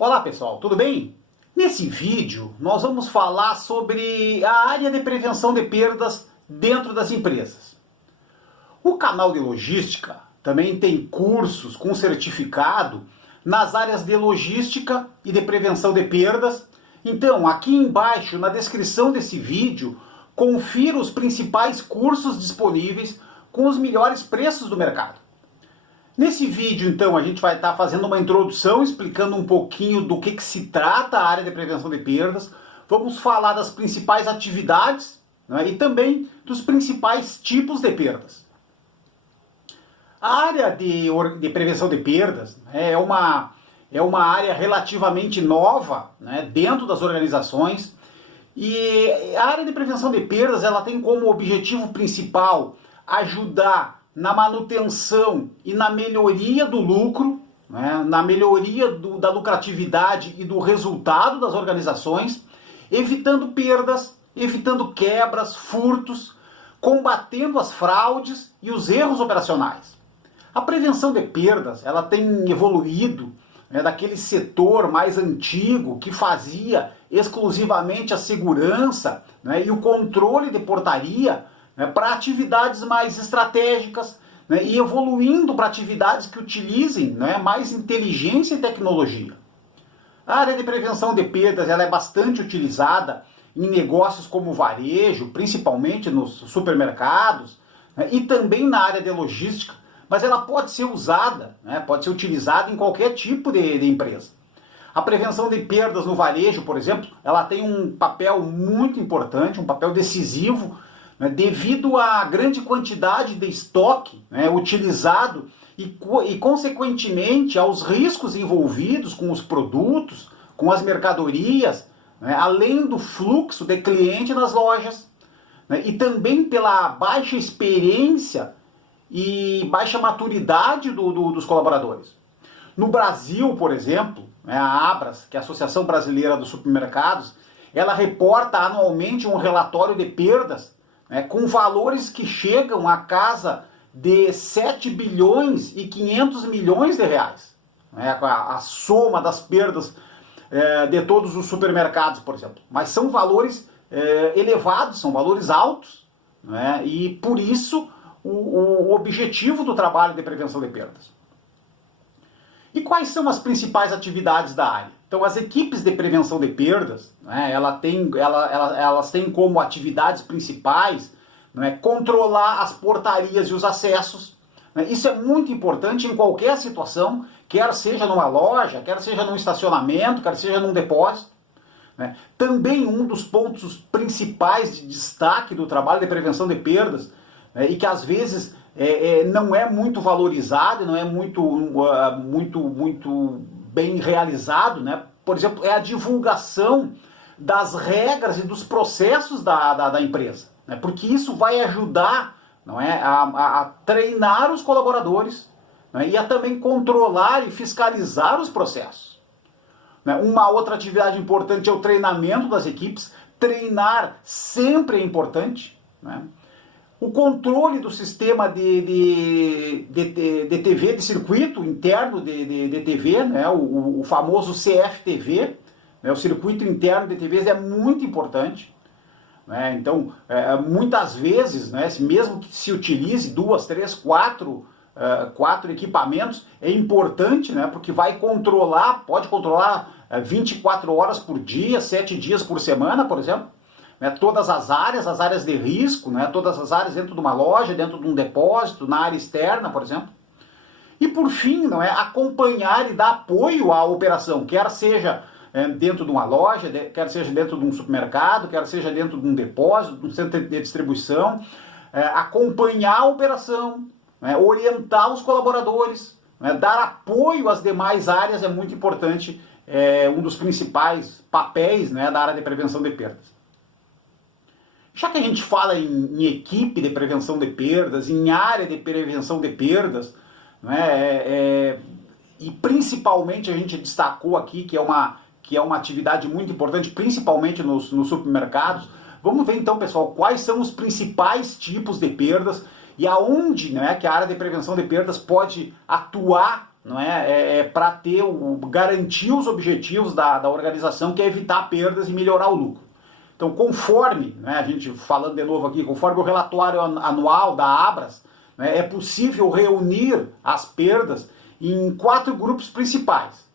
Olá pessoal, tudo bem? Nesse vídeo nós vamos falar sobre a área de prevenção de perdas dentro das empresas. O canal de logística também tem cursos com certificado nas áreas de logística e de prevenção de perdas. Então, aqui embaixo na descrição desse vídeo, confira os principais cursos disponíveis com os melhores preços do mercado. Nesse vídeo, então, a gente vai estar fazendo uma introdução, explicando um pouquinho do que se trata a área de prevenção de perdas. Vamos falar das principais atividades, né, e também dos principais tipos de perdas. A área de prevenção de perdas, né, é uma área relativamente nova, né, dentro das organizações. E a área de prevenção de perdas ela tem como objetivo principal ajudar na manutenção e na melhoria do lucro, né, na melhoria da lucratividade e do resultado das organizações, evitando perdas, evitando quebras, furtos, combatendo as fraudes e os erros operacionais. A prevenção de perdas ela tem evoluído, né, daquele setor mais antigo que fazia exclusivamente a segurança, né, e o controle de portaria, né, para atividades mais estratégicas, né, e evoluindo para atividades que utilizem, né, mais inteligência e tecnologia. A área de prevenção de perdas ela é bastante utilizada em negócios como varejo, principalmente nos supermercados, né, e também na área de logística, mas ela pode ser usada, né, pode ser utilizada em qualquer tipo de empresa. A prevenção de perdas no varejo, por exemplo, ela tem um papel muito importante, um papel decisivo, né, devido à grande quantidade de estoque, né, utilizado e, consequentemente, aos riscos envolvidos com os produtos, com as mercadorias, né, além do fluxo de cliente nas lojas, né, e também pela baixa experiência e baixa maturidade dos colaboradores. No Brasil, por exemplo, né, a Abras, que é a Associação Brasileira dos Supermercados, ela reporta anualmente um relatório de perdas, né, com valores que chegam à casa de 7 bilhões e 500 milhões de reais. Né, a soma das perdas de todos os supermercados, por exemplo. Mas são valores elevados, são valores altos, né, e por isso o objetivo do trabalho de prevenção de perdas. E quais são as principais atividades da área? Então, as equipes de prevenção de perdas, né, elas têm como atividades principais, né, controlar as portarias e os acessos. Né, isso é muito importante em qualquer situação, quer seja numa loja, quer seja num estacionamento, quer seja num depósito. Né. Também um dos pontos principais de destaque do trabalho de prevenção de perdas, e que às vezes não é muito valorizado, não é muito bem realizado, né? Por exemplo, é a divulgação das regras e dos processos da empresa, né? Porque isso vai ajudar, não é, a treinar os colaboradores, né? E a também controlar e fiscalizar os processos. Né? Uma outra atividade importante é o treinamento das equipes. Treinar sempre é importante, né? O controle do sistema de TV, de circuito interno de TV, né, o famoso CFTV, né, o circuito interno de TVs é muito importante. Né, então, muitas vezes, né, mesmo que se utilize 2, 3, 4 equipamentos, é importante, né, porque pode controlar 24 horas por dia, 7 dias por semana, por exemplo. Né, todas as áreas de risco, né, todas as áreas dentro de uma loja, dentro de um depósito, na área externa, por exemplo. E por fim, não é, acompanhar e dar apoio à operação, quer seja dentro de uma loja, quer seja dentro de um supermercado, quer seja dentro de um depósito, de um centro de distribuição, acompanhar a operação, né, orientar os colaboradores, né, dar apoio às demais áreas é muito importante, um dos principais papéis, né, da área de prevenção de perdas. Já que a gente fala em equipe de prevenção de perdas, em área de prevenção de perdas, né, e principalmente a gente destacou aqui que é uma atividade muito importante, principalmente nos supermercados, vamos ver então, pessoal, quais são os principais tipos de perdas e aonde, né, que a área de prevenção de perdas pode atuar não é para garantir os objetivos da organização, que é evitar perdas e melhorar o lucro. Então, conforme, né, a gente falando de novo aqui, conforme o relatório anual da Abras, né, é possível reunir as perdas em 4 grupos principais.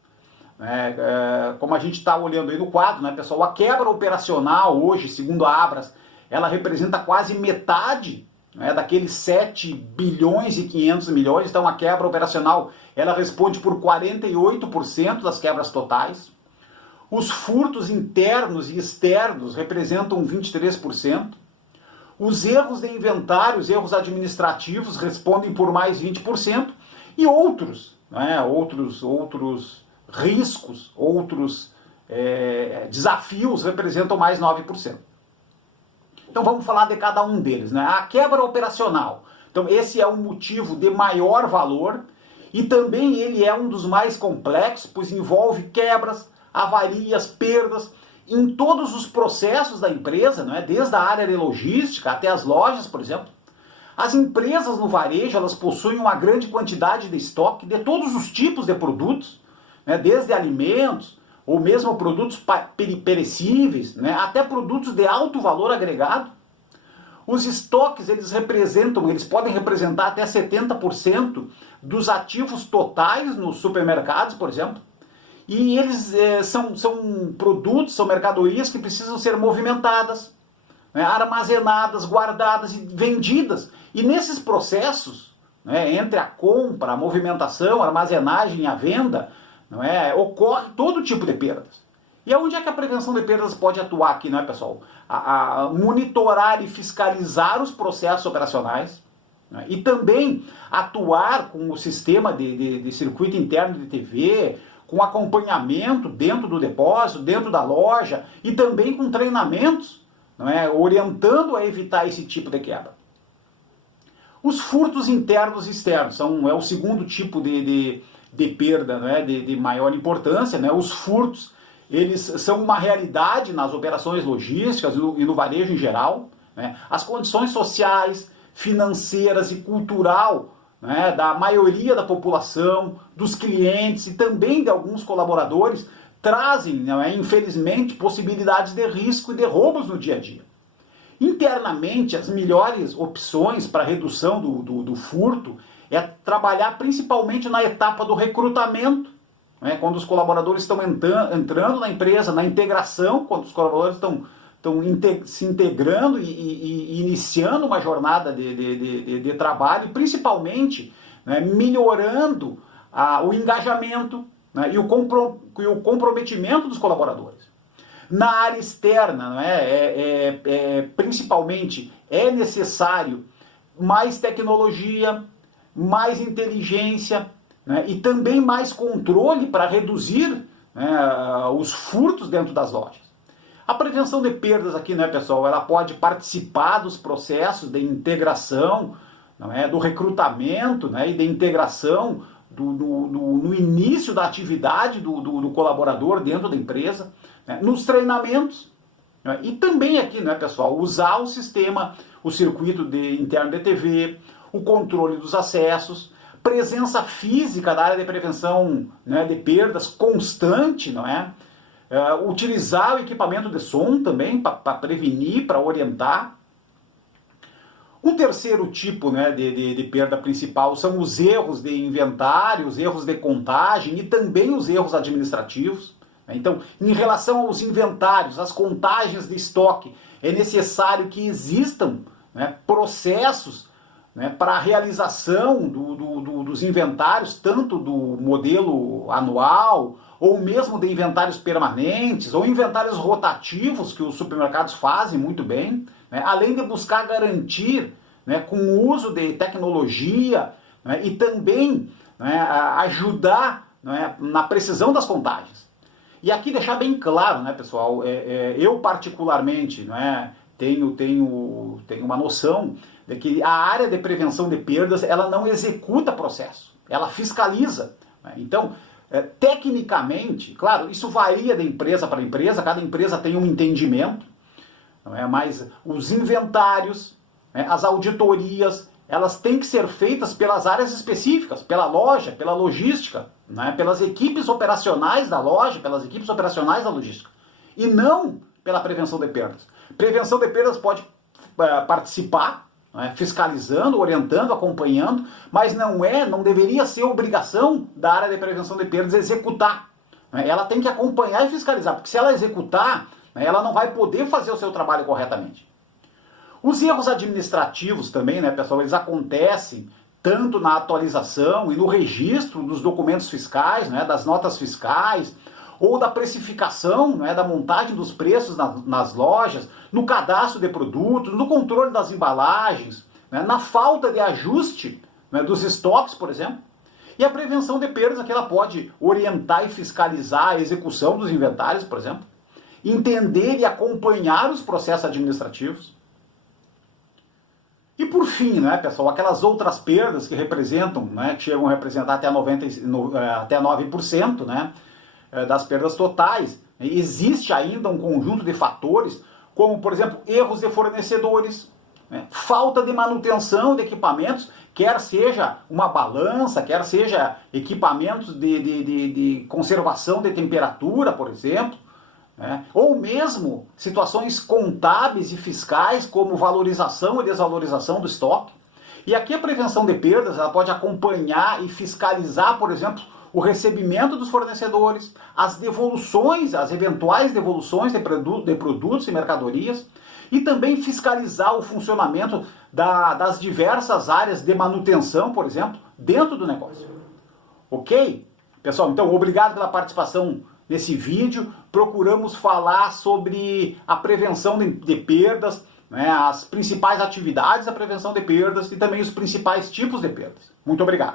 Como a gente está olhando aí no quadro, né, pessoal, a quebra operacional hoje, segundo a Abras, ela representa quase metade, né, daqueles 7 bilhões e 500 milhões. Então a quebra operacional ela responde por 48% das quebras totais. Os furtos internos e externos representam 23%. Os erros de inventário, os erros administrativos respondem por mais 20%. E outros, né, outros riscos, outros desafios representam mais 9%. Então vamos falar de cada um deles, né? A quebra operacional. Então esse é um motivo de maior valor e também ele é um dos mais complexos, pois envolve quebras, avarias, perdas em todos os processos da empresa, né? Desde a área de logística até as lojas, por exemplo. As empresas no varejo, elas possuem uma grande quantidade de estoque de todos os tipos de produtos, né? Desde alimentos, ou mesmo produtos perecíveis, né, até produtos de alto valor agregado. Os estoques, eles podem representar até 70% dos ativos totais nos supermercados, por exemplo. E eles são produtos, são mercadorias que precisam ser movimentadas, né, armazenadas, guardadas e vendidas. E nesses processos, né, entre a compra, a movimentação, a armazenagem e a venda, ocorre todo tipo de perdas. E aonde é que a prevenção de perdas pode atuar aqui, não é, pessoal? A monitorar e fiscalizar os processos operacionais, né? E também atuar com o sistema de circuito interno de TV, com acompanhamento dentro do depósito, dentro da loja, e também com treinamentos, não é? Orientando a evitar esse tipo de quebra. Os furtos internos e externos é o segundo tipo de perda, né, de maior importância, né? Os furtos, eles são uma realidade nas operações logísticas e no varejo em geral, né? As condições sociais, financeiras e cultural, né, da maioria da população, dos clientes e também de alguns colaboradores trazem, infelizmente, possibilidades de risco e de roubos no dia a dia. Internamente, as melhores opções para redução do furto é trabalhar principalmente na etapa do recrutamento, né, quando os colaboradores estão entrando na empresa, na integração, quando os colaboradores estão se integrando e iniciando uma jornada de trabalho, principalmente, né, melhorando o engajamento, né, e o comprometimento dos colaboradores. Na área externa, principalmente, é necessário mais tecnologia, mais inteligência, né, e também mais controle para reduzir, né, os furtos dentro das lojas. A prevenção de perdas aqui, né, pessoal, ela pode participar dos processos de integração, do recrutamento, né, e de integração no início da atividade do colaborador dentro da empresa, né, nos treinamentos, né, e também aqui, né, pessoal, usar o sistema, o circuito interno de TV, o controle dos acessos, presença física da área de prevenção, né, de perdas constante, não é? Utilizar o equipamento de som também para prevenir, para orientar. Um terceiro tipo, né, de perda principal são os erros de inventário, os erros de contagem e também os erros administrativos. Então, em relação aos inventários, às contagens de estoque, é necessário que existam, né, processos, né, para a realização dos inventários, tanto do modelo anual, ou mesmo de inventários permanentes, ou inventários rotativos, que os supermercados fazem muito bem, né, além de buscar garantir, né, com o uso de tecnologia, né, e também, né, ajudar, né, na precisão das contagens. E aqui deixar bem claro, né, pessoal, eu particularmente, né, tenho uma noção de que a área de prevenção de perdas, ela não executa processo, ela fiscaliza, né? Então, tecnicamente, claro, isso varia de empresa para empresa, cada empresa tem um entendimento, não é? Mas os inventários, né, as auditorias elas têm que ser feitas pelas áreas específicas, pela loja, pela logística, né? Pelas equipes operacionais da loja, pelas equipes operacionais da logística, e não pela prevenção de perdas. Prevenção de perdas pode participar, né? Fiscalizando, orientando, acompanhando, mas não deveria ser obrigação da área de prevenção de perdas executar. Né? Ela tem que acompanhar e fiscalizar, porque se ela executar, né, ela não vai poder fazer o seu trabalho corretamente. Os erros administrativos também, né, pessoal, eles acontecem tanto na atualização e no registro dos documentos fiscais, né, das notas fiscais, ou da precificação, né, da montagem dos preços nas lojas, no cadastro de produtos, no controle das embalagens, né, na falta de ajuste, né, dos estoques, por exemplo. E a prevenção de perdas, que ela pode orientar e fiscalizar a execução dos inventários, por exemplo, entender e acompanhar os processos administrativos. E por fim, né, pessoal, aquelas outras perdas que representam, né, que chegam a representar até 9%, né, das perdas totais. Existe ainda um conjunto de fatores, como, por exemplo, erros de fornecedores, né, falta de manutenção de equipamentos, quer seja uma balança, quer seja equipamentos de conservação de temperatura, por exemplo, né? Ou mesmo situações contábeis e fiscais, como valorização e desvalorização do estoque. E aqui a prevenção de perdas ela pode acompanhar e fiscalizar, por exemplo, o recebimento dos fornecedores, as devoluções, as eventuais devoluções de produtos e mercadorias, e também fiscalizar o funcionamento das diversas áreas de manutenção, por exemplo, dentro do negócio. Ok? Pessoal, então, obrigado pela participação nesse vídeo. Procuramos falar sobre a prevenção de perdas, né, as principais atividades da prevenção de perdas e também os principais tipos de perdas. Muito obrigado.